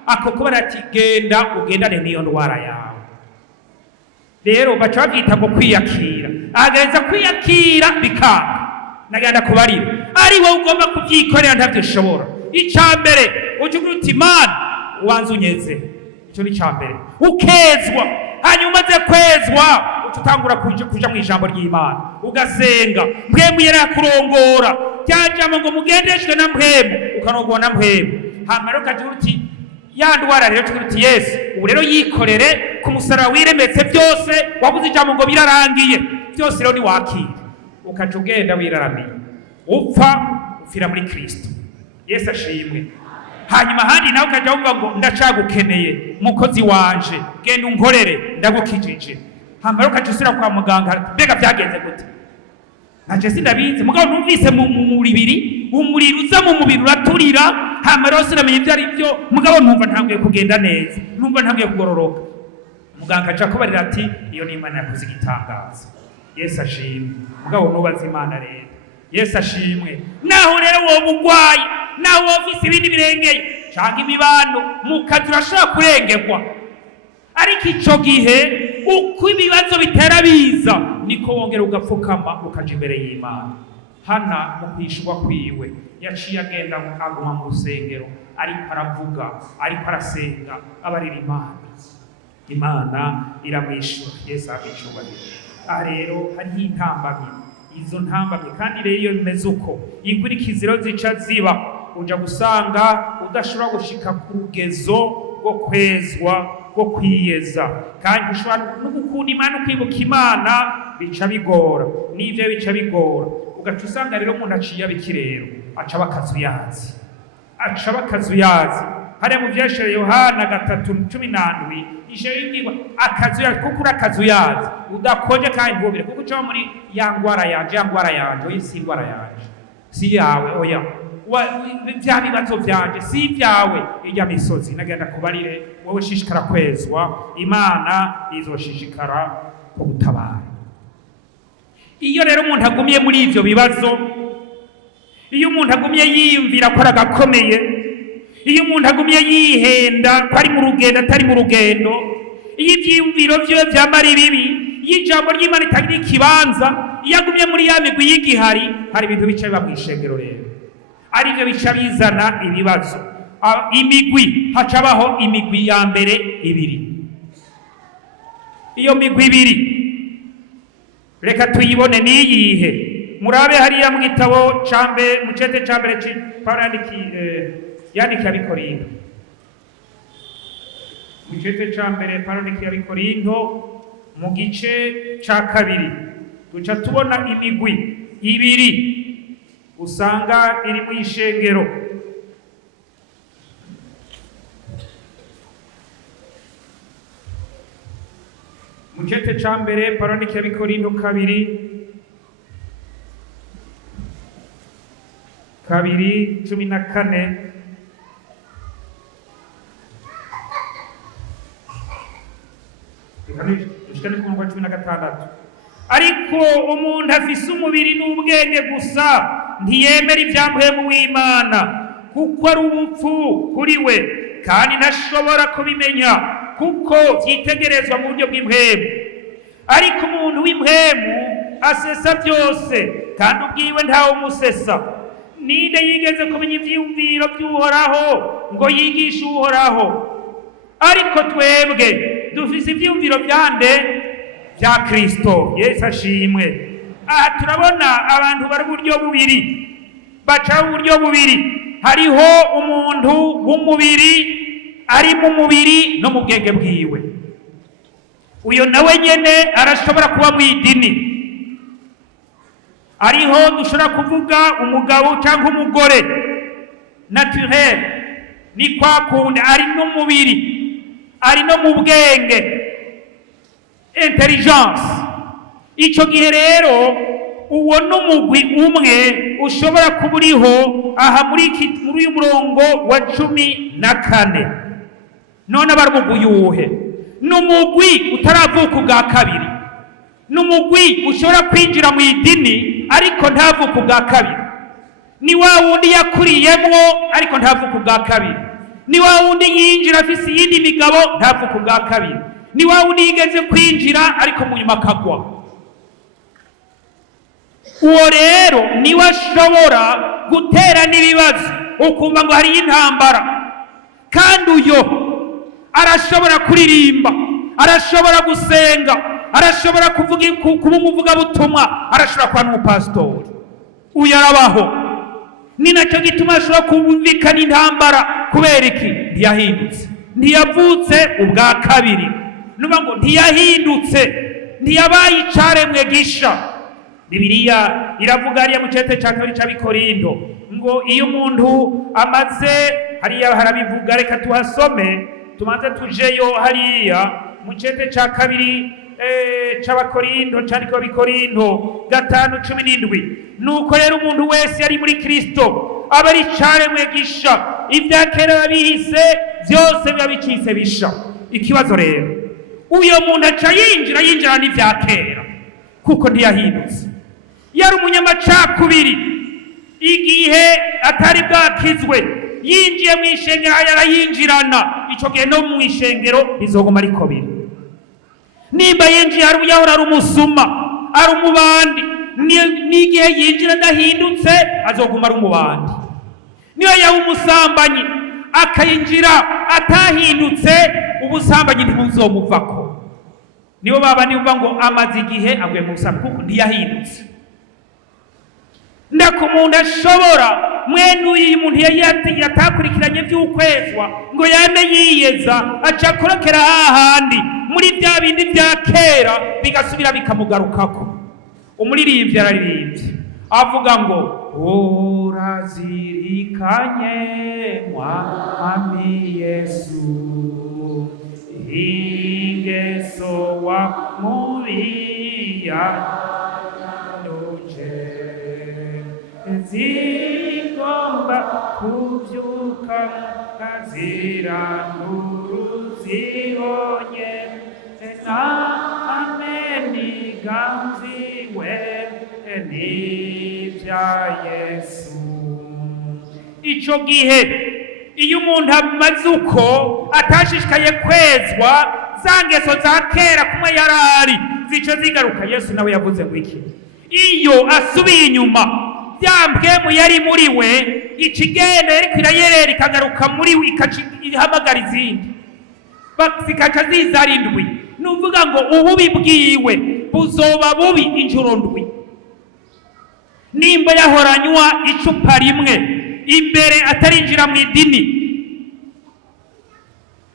akoko barati genda ugendane n'iyo ndwara yawe. Rero baca bavyita ngo kwiyakira. Ahagereza kwiyakira bikanga. Nagenda kubarira ari wowe ugomba kuvyikorera ntavyo ushobora. icya mbere ujya ugira uti Imana ubanza unyeze, icyo ni icya mbere, ukezwa. Hanyuma umaze kwezwa utangura kuja mu ijambo ry'Imana ugasenga, mpwemu yarakurongora, ryajambo ngo mugendeshwe na mpwemu, ukarongorwa na mpwemu. Hama rero ukagira uti ya ndwara rero tugira uti Yesu ubu rero yikorere ku musaraba wiremetse byose, wabuze ijambo ngo birarangiye byose, rero niwakire ukaca ugenda wiraramiye, upfa ufira muri Kristo. Yesu ashimwe. Hanyuma handi nawe ukajya wumva ngo ndacagukeneye mukozi wanje, genda unkorere ndagukijije. Hama rero ukaca usubira kwa muganga, mbega byagenze gute? Naje sindabizi, mugabo numvise mu muribiri umuriro uza mu mubiri uraturira, hama rero sinamenye ibyo ari byo, mugabo numva ntanguye kugenda neza, numva ntanguye kugororoka. Muganga aca kubarira ati iyo ni Imana yakoze igitangaza. Yesu ashimwe. Mugabo nubaza Imana rero. Yesu ashimwe. Naho rero wowe mugwayi, naho ofisi ibindi birengeye cyangwa imibano mukazi urashobora kurengerwa, ariko icyo gihe uko ibibazo bitera biza niko wongera ugapfukama ukaja imbere y'Imana. Hana mu kwishurwa kwiwe yaciye agenda aguma mu rusengero, ariko aravuga, ariko arasenga, abarira Imana. Imana iramwishura. Yesu abicubahiro. Aha rero hariho intambamyi, izo ntambamyi kandi rero iyo bimeze uko inkurikiziro zica ziba, uja gusanga udashobora gushika ku rugezo rwo kwezwa, rwo kwiyeza, kandi ushobora no gukunda Imana, ukwibuka Imana bica bigora, n'ivyo bica bigora. Ugaca usanga rero umuntu aciye abikirero, aca bakazuyazi, aca bakazuyazi. Hariya mu vyeshere Yohana 3:17 ijero yibwirwa akazuyazi, kuko urakazuyazi udakonje kandi ntubire, kuko uca muri ya ngwara yanje, ya ngwara yanje, oya si ngwara yanje, si yawe, oya vya bibazo vyanje si ibyawe. Irya misozi nagenda kubarire wowe, shishikara kwezwa, Imana izoshishikara kugutabara. Iyo rero umuntu agumye muri ivyo bibazo, iyo umuntu agumye yiyumvira ko aragakomeye, iyo umuntu agumye yihenda ko ari mu rugendo atari mu rugendo, iyo ivyiyumviro vyiwe vyamara ibibi, iyo ijambo ry'Imana itagira ikibanza, iyo agumye muri ya migwi y'igihari, hari ibintu bica biba mw'ishengero rero, ari byo bica bizana ibibazo. Imigwi, hacabaho imigwi ya mbere ibiri. Iyo migwi ibiri reka tuyibone niyihe. Murabe hariya mu gitabo cambe, mu cete cambere Paulo yandikiye Abikorinto, mu cete cambere Paulo yandikiye Abikorinto mu gice ca kabiri, duca tubona imigwi ibiri usanga iri mu ishengero. Mu cete ca mbere Paulo yandikiye Abikorinto kabiri 14 dushikane ku murongo wa 16. Ariko umuntu afise umubiri n'ubwenge gusa ntiyemera ibya mpwemu w'Imana, kuko ari ubupfu kuri we, kandi ntashobora kubimenya kuko vyitegerezwa mu buryo bw'impwemu. Ariko umuntu w'impwemu asesa byose, kandi ubwiwe ntawe umusesa. Ninde yigeze kumenya ivyiyumviro by'Uhoraho ngo yigishe Uhoraho? Ariko twebwe dufise ivyiyumviro vyande vya Kristo. Yesu ashimwe. Aha turabona abantu bari uburyo bubiri, baca uburyo bubiri. Hariho umuntu w'umubiri ari mu mubiri no mu bwenge bwiwe, uyo nawe nyene arashobora kuba mw'idini. Ariho dushobora kuvuga umugabo cyangwa umugore naturel, ni kwa kundi ari no mubiri, ari no mu bwenge, intelligence. Ico gihe rero uwo n'umugwi umwe ushobora kuba uriho aha muri uyu murongo wa 14. None abari umugwi uwuhe? N'umugwi utaravuka ubwa kabiri, n'umugwi ushobora kwinjira mu idini ariko ntavuka ubwa kabiri. Ni wa wundi yakuriyemwo ariko ntavuka ubwa kabiri. Ni wa wundi yinjira afise iyindi migabo, ntavuka ubwa kabiri. Ni wa wundi yigeze kwinjira ariko mu nyuma akagwa. Uwo rero niwe ashobora gutera n'ibibazo ukumva ngo hariyo intambara, kandi uyo arashobora kuririmba, arashobora gusenga, arashobora kuba umuvugabutumwa, arashobora kuba n'umupasitori. Uyu arabaho. Ni nacyo gituma ashobora kumvikana intambara. Kubera iki? Ntiyahindutse, ntiyavutse ubwa kabiri. Nuba ngo ntiyahindutse, ntiyabaye icaremwe gisha. Bibiliya iravuga hariya mu cete cya kabiri c'Abikorinto ngo iyo umuntu amaze, hariya harabivuga, reka tuhasome tumaze tujeyo hariya mu cete cya kabiri c'Abakorinto, candikwa Abikorinto 5:17. Nuko rero umuntu wese yari muri Kristo aba ari icaremwe gisha, ibya kera bihise byose biba bicitse bisha. Ikibazo rero, uyo muntu aca yinjira n'ibya kera kuko ntiyahindutse. Yari umunyamacakubiri igihe atari bwakizwe, yinjiye mu ishengero yarayinjirana, ico gihe no mu ishengero bizoguma ariko biri. Nimba yinjiye yahora ari umusuma, ari umubandi, n'igihe yinjira adahindutse azoguma ari umubandi. Niyo yaba umusambanyi akayinjira atahindutse, ubusambanyi ntibuzomuvako. Nibo baba niba ngo amaze igihe aguye mu busambanyi kuko ntiyahindutse. Ndako umuntu ashobora, mwene uyu muntu yatakurikiranye by'ukwezwa ngo yame yiyeza, aca akorokera hahandi muri bya bindi bya kera bigasubira bikamugarukako. Umuririmbyi araririmbye avuga ngo urazirikanye mwami Yesu, ingeso wamuriya zigomba kubyuka ziranduru zibonye ameni gamziwe n'ibya Yesu. Ico gihe iyo umuntu amaze uko atashishikaye kwezwa, za ngeso za kera kumwe yarari zica zigaruka. Yesu nawe yavuze ngo iki? Iyo asubiye inyuma, byambwemu yari muri we ikigenda ariko irayerera ikagaruka muri we, ihamagara izindi zikaca ziza ari ndwi. Nuvuga ngo ububi bwiwe buzoba bubi inshuro ndwi. Nimba yahoranywa icupa rimwe imbere atarinjira mu idini,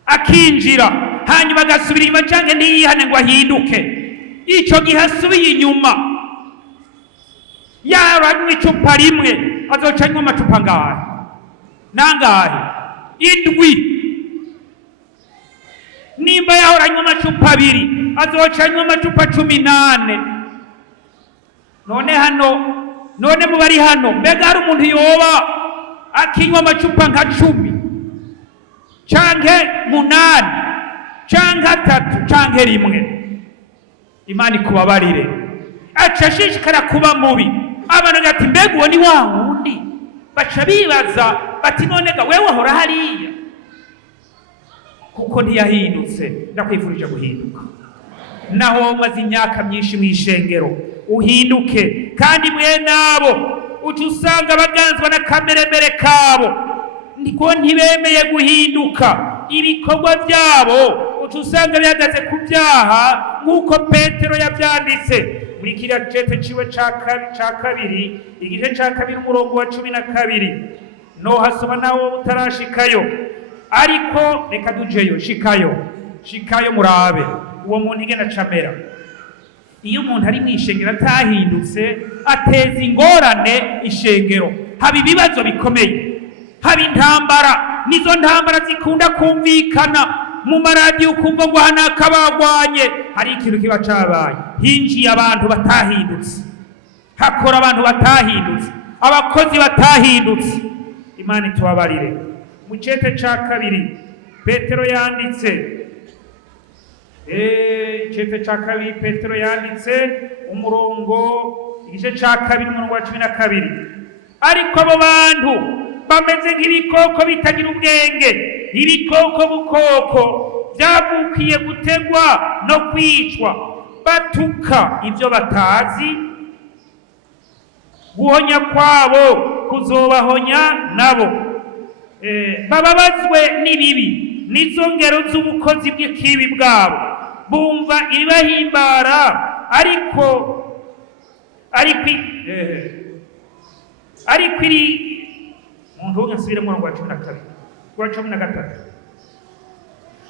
akinjira hanyuma agasubira inyuma canke ntiyihane ngo ahinduke, ico gihe asubiye inyuma yaranywa icupa rimwe azoca anywa amacupa ngahe? Nangahe? Indwi. Nimba yahoranywa amacupa abiri azoca anywa amacupa 18. None mu bari hano, mbega hari umuntu yoba akinywa amacupa nka 10 canke 8 canke 3 canke 1? Imana ikubabarire. Aca ashishikara kuba mubi. Abantu gati mbega uwo ni wa wundi, baca bibaza bati none ga wewe ahora hariya, kuko ntiyahindutse. Ndakwifurije guhinduka. Naho maze imyaka myinshi mu ishengero, uhinduke. Kandi mwene abo uca usanga baganzwa na kameremere kabo, niko ntibemeye guhinduka. Ibikorwa byabo uca usanga bihagaze ku byaha, nk'uko Petero yabyanditse muri kiriya cete ciwe ca kabiri, igice ca kabiri umurongo wa 12. No hasoma nawo utarashikayo, ariko reka dujeyo. Shikayo murabe uwo muntu igena camera. Iyo umuntu ari mu ishengero atahindutse, ateza ingorane ishengero, haba ibibazo bikomeye, haba intambara. Nizo ntambara zikunda kumvikana mu maradiyo, ukumva ngo hanaka bagwanye. Hari ikintu kiba cabaye, hinjiye abantu batahindutse, hakora abantu batahindutse, abakozi batahindutse. Imana itubabarire. Mu cete ca kabiri Petero yanditse, cete ca kabiri Petero yanditse umurongo, igice ca kabiri umurongo wa 12. Ariko abo bantu bameze nk'ibikoko bitagira ubwenge, ibikoko bukoko byavukiye gutegwa no kwicwa, batuka ibyo batazi. Guhonya kwabo kuzobahonya nabo, bababazwe n'ibibi n'izo ngero z'ubukozi bw'ikibi bwabo, bumva ibibahimbara ariko iri muntu wese asubire mu wa 12 wa 13.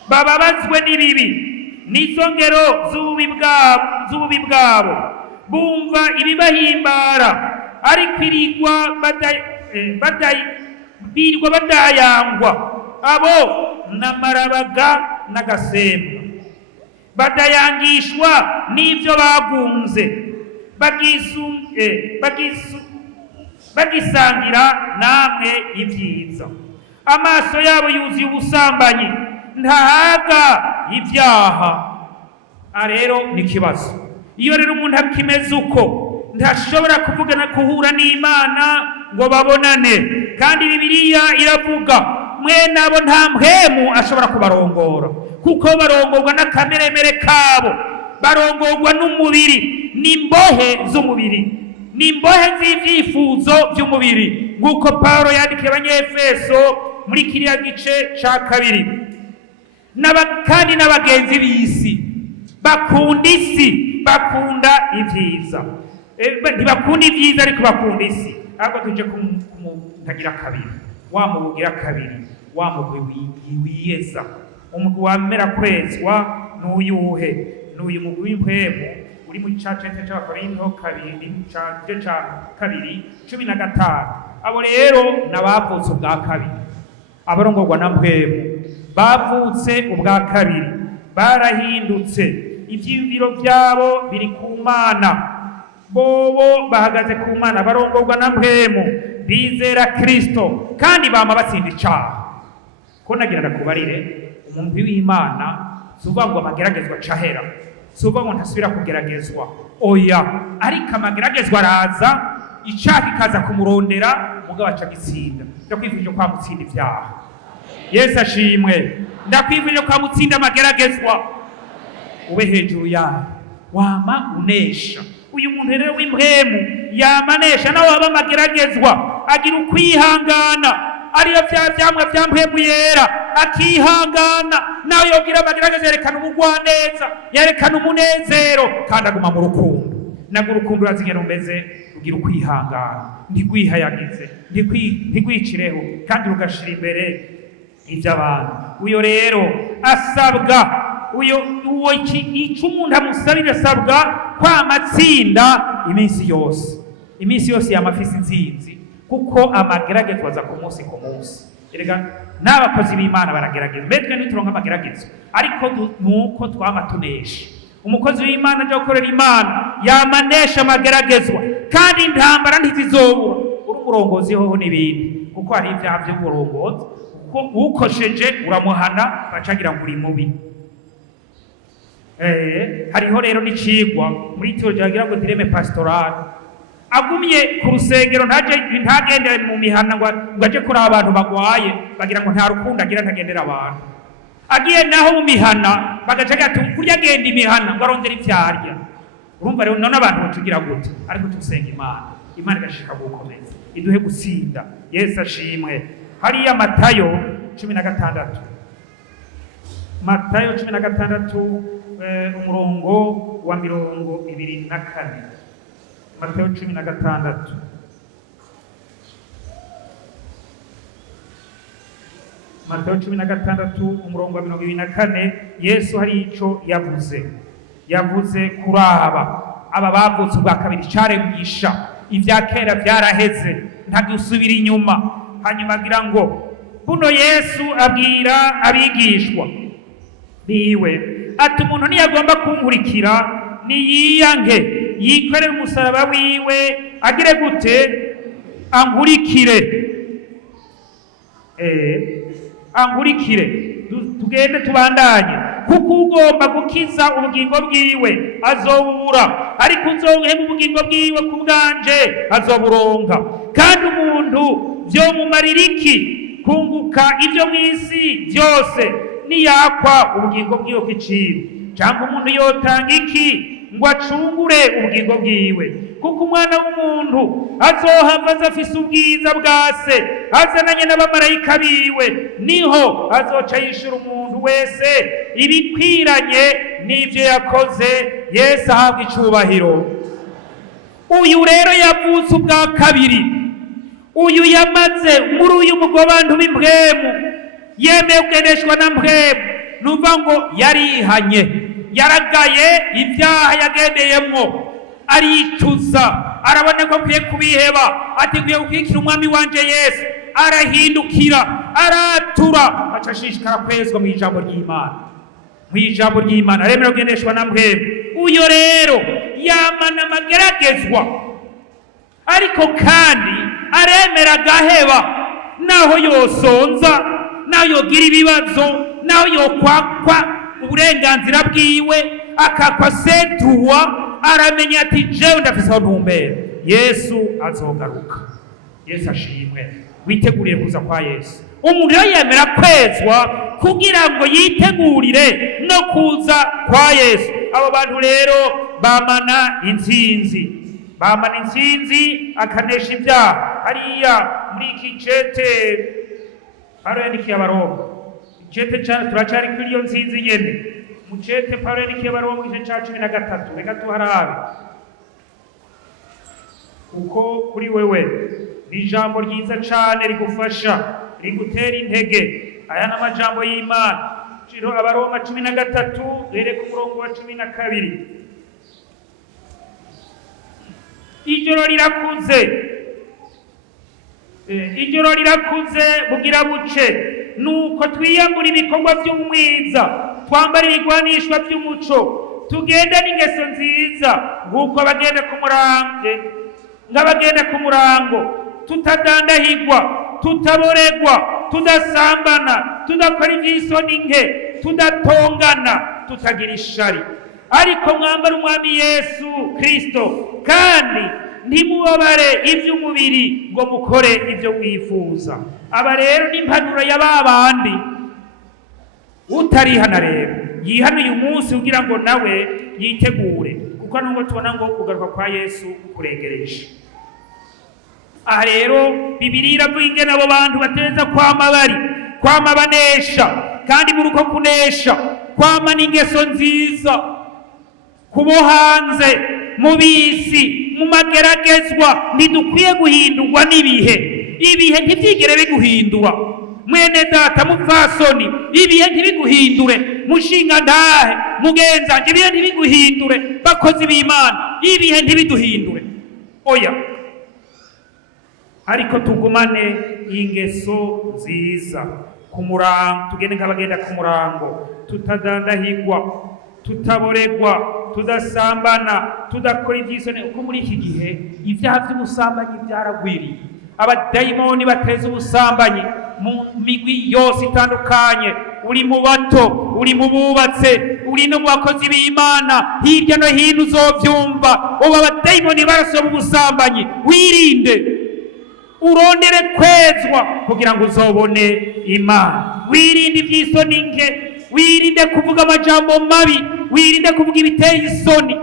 Bababazwe n'ibibi n'izo ngero z'ububi bwabo, bumva ibibahimbara ariko birirwa badayangwa, abo n'amarabaga n'agasemba, badayangishwa n'ibyo bagunze, bagisangira namwe ibyiza. Amaso yabo yuzuye ubusambanyi, ntahaga ibyaha. Rero ni ikibazo. Iyo rero umuntu akimeze uko, ntashobora kuhura n'Imana ngo babonane. Kandi Bibiliya iravuga mwene abo nta mpwemu ashobora kubarongora, kuko barongorwa n'akameremere kabo, barongorwa n'umubiri, n'imbohe z'umubiri, n'imbohe z'ivyifuzo by'umubiri, nk'uko Pawulo yandikiye Abanyefeso muri kiriya gice ca 2. Kandi n'abagenzi b'isi bakunda isi, bakunda ibyiza. Ntibakunda ibyiza ariko bakunda isi. Ahubwo tuje kumutagira kabiri, wa mubugira kabiri, wa mugwi wiyeza. Umugwi wamera kwezwa n'uyuhe? N'uyu mugwi w'impwemu uri mu cacete c'Abakorinto 2:15. Abo rero n'abavutse ubwa kabiri, abarongorwa na mpwemu, bavutse ubwa kabiri, barahindutse, ivyiyumviro vyabo biri ku Mana, bobo bahagaze ku Mana, barongorwa na mpwemu, bizera Kristo kandi bama batsinda icaha. Ko nagira ndakubarire, umuntu w'Imana suvuga ngo amageragezwa cahera, suvuga ngo ntasubira kugeragezwa, oya, ariko amageragezwa araza, icaha kikaza kumurondera, mugabo aca gitsinda. Ndakwifuje kwa mutsinda ivyaha. Yesu ashimwe. Ndakwifuje kwa mutsinda amageragezwa, ube hejuru yawe, wama unesha. Uyu muntu rero w'impwemu yamanesha, nawe waba amageragezwa, agira ukwihangana, ariyo vyamwa vya mpwemu yera, akihangana. Nawe yogira amageragezwa, yerekana ubugwaneza, yerekana umunezero, kandi aguma mu rukundo. Nago urukundo urazigera umeze, ugira ukwihangana, ntigwihayagize, ntigwicireho, kandi rugashira imbere iby'abantu. Uyo rero asabwa, icyo umuntu amusabira asabwa kwamatsinda iminsi yose. Iminsi yose yamafisi inzinzi, kuko amageragezwa aza ku munsi ku munsi. Erega n'abakozi b'Imana baragerageza, mbetwe ntituronka amageragezwa, ariko nuko twama tunesha. Umukozi w'Imana aje gukorera Imana yamanesha amageragezwa, kandi intambara ntizizobura. Uri umurongozi hoho n'ibindi, kuko hari ibyaha by'uburongozi, kuko ukosheje uramuhana, bacagira ngo uri mubi. Hariho rero n'icigwa muri teologiya bagira ngo direme pastorale. Agumye ku rusengero ntagendere mu mihana ngo aje kuri abantu bagwaye, bagira ngo nta rukundo agira, ntagendera abantu. Agiye naho mu mihana bagaca gati kurya agenda imihana ngo arondera ivyarya. Urumva rero none abantu bacugira gute? Ariko tusenga Imana igashika gukomeza, iduhe gutsinda. Yesu ashimwe. Hariya Matayo 16, Matayo 16 umurongo wa 24. Matayo 16. Matayo 16 umurongo wa 24. Yesu hari ico yavuze kuraba aba bavutse ubwa kabiri, caregisha ivya kera vyaraheze, ntagusubira inyuma. Hanyuma agira ngo buno Yesu abwira abigishwa biwe ati umuntu niyagomba kunkurikira niyiyange, yikorere umusaraba wiwe, agire gute? Ankurikire. Ankurikire. Tugende tubandanye. Kuko ugomba gukiza ubugingo bwiwe azobura, ariko uzohema ubugingo bwiwe ku bwanje azoburonka. Kandi umuntu vyomumarira iki kunguka ivyo mw'isi byose, niyakwa ubugingo bwiwe kw'iciro? Cyangwa umuntu yotanga iki ngo acungure ubugingo bwiwe? kuko umwana w'umuntu azohava aza afise ubwiza bwa se azananye n'abamarayika biwe, niho azoca yishura umuntu wese ibikwiranye n'ivyo yakoze. Yesu ahabwa icubahiro. Uyu rero yavutse ubwa kabiri, uyu yamaze muri uyu mugobantu w'impwemu, yemeye kugendeshwa na mpwemu, numva ngo yarihanye, yaragaye ibyaha yagendeyemwo, aricuza, arabona ko akwiye kubiheba, ateguye gukurikira umwami wanje Yesu, arahindukira, aratura, aca ashishikara kwezwa mu ijambo ry'Imana, aremera kugendeshwa na mpwemu. Uyo rero yamana amageragezwa, ariko kandi aremera agaheba, naho yosonza, naho yogira ibibazo, naho yokwakwa uburenganzira bwiwe, akakwa setuwa, aramenya ati jewe ndafise aho ntumbera, Yesu azogaruka. Yesu ashimwe. Witeguriye kuza kwa Yesu. Umuntu rero yemera kwezwa kugira ngo yitegurire no kuza kwa Yesu. Abo bantu rero bamana intsinzi, akanesha ibyaha. Hariya muri iki cete Pawulo yandikiye Abaroma, icete turacari kuri iyo ntsinzi nyene. Mu cete Pawulo yandikiye Abaroma mu gice ca 13, reka tuharabe, kuko kuri wewe ni ijambo ryiza cane rigufasha, rigutera intege. Aya n'amajambo y'Imana. Abaroma 13 rere ku murongo wa 12. Ijoro rirakuze bugira buce, nuko twiyambura ibikorwa by'umwiza, twambara ibigwanishwa by'umuco, tugenda n'ingeso nziza nk'abagenda ku murango, tutadandahigwa, tutaboregwa, tudasambana, tudakora ivy'isoni nke, tudatongana, tutagira ishari, ariko mwambara umwami Yesu Kristo, kandi ntimubabare ivy'umubiri ngo mukore ivyo mwifuza. Aba rero n'impanuro ya babandi. Utarihana rero yihana uyu munsi kugira ngo nawe yitegure, kuko nubwo tubona ngo kugaruka kwa Yesu kuregereje. Aha rero Bibiliya iravuga ingene abo bantu bateza kwama banesha, kandi muri uko kunesha kwama n'ingeso nziza, kubo hanze mu bisi, mu mageragezwa. Ntidukwiye guhindurwa n'ibihe. Ibihe ntivyigere biguhindura mwene data, mupfasoni, ibihe ntibiguhindure mushinga ntahe, mugenzanje, ibihe ntibiguhindure bakozi b'Imana, ibihe ntibiduhindure, oya, ariko tugumane ingeso nziza ku murango, tugende nk'abagenda ku murango, tutadandahigwa, tutaboregwa, tudasambana, tudakora ivy'isoni. Uko muri iki gihe ibyaha by'ubusambanyi byaragwiriye, abadayimoni bateza ubusambanyi mu migwi yose itandukanye, uri mu bato, uri mu bubatse, uri no mu bakozi b'Imana, hirya no hino uzovyumva ubu abadayimoni barasoba ubusambanyi. Wirinde, urondere kwezwa kugira ngo uzobone Imana. Wirinde ivy'isoni nke, wirinde kuvuga amajambo mabi, wirinde kuvuga ibiteye isoni.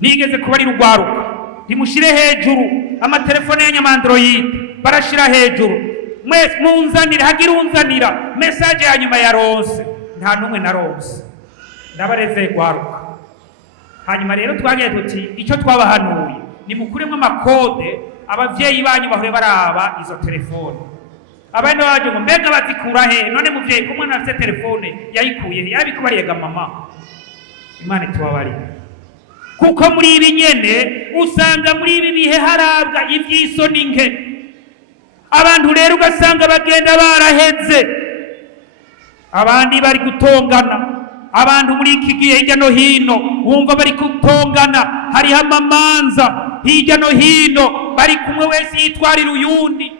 Nigeze kubarira urwaruka, ntimushire hejuru amatelefone y'anyamandroid, barashira hejuru. Mwese munzanira, hagira unzanira message ya nyuma ya rose, nta numwe na rose. Ndabareze rwaruka. Hanyuma rero twagiye tuti icyo twabahanuye ni mukuremwe amakode, abavyeyi banyu bahore baraba izo telefone. Abandi baje ngo mbega bazikura he? None muvyeyi kumwe nafite telefone yayikuye, yabikubariye mama. Imana tubabarire. Kuko muri ibi nyene usanga muri ibi bihe harabwa ivy'isoni nke. Abantu rero ugasanga bagenda baraheze, abandi bari gutongana. Abantu muri iki gihe hirya no hino wumva bari gutongana, hariho amamanza hirya no hino, bari kumwe wese yitwarira uyundi.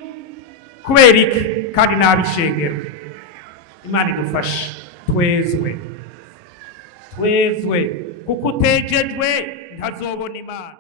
Kubera iki? Kandi nabishengero. Imana idufashe twezwe, kuko utejejwe ntazobona Imana.